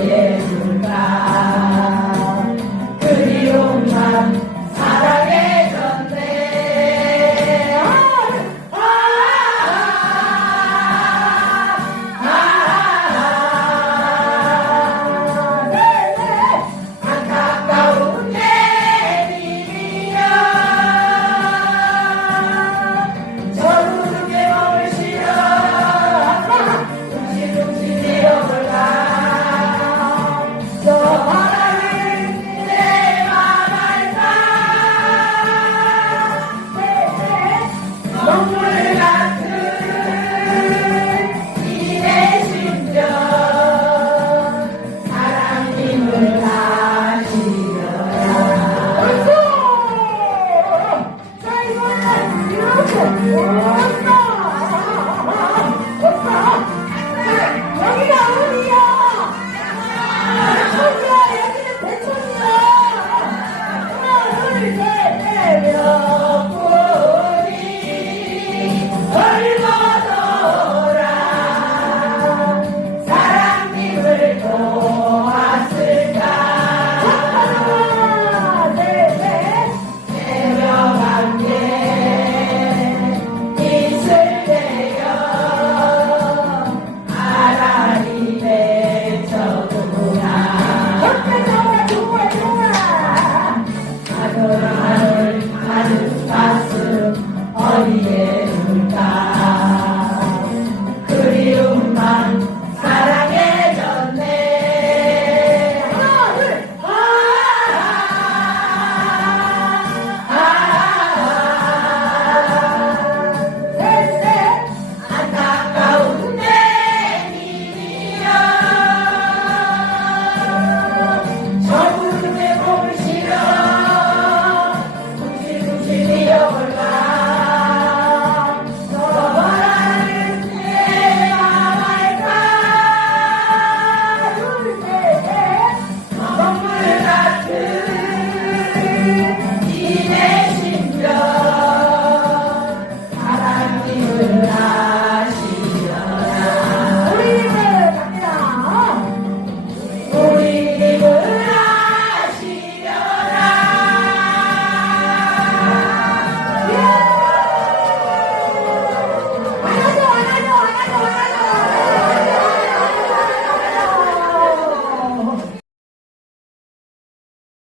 querer voltar.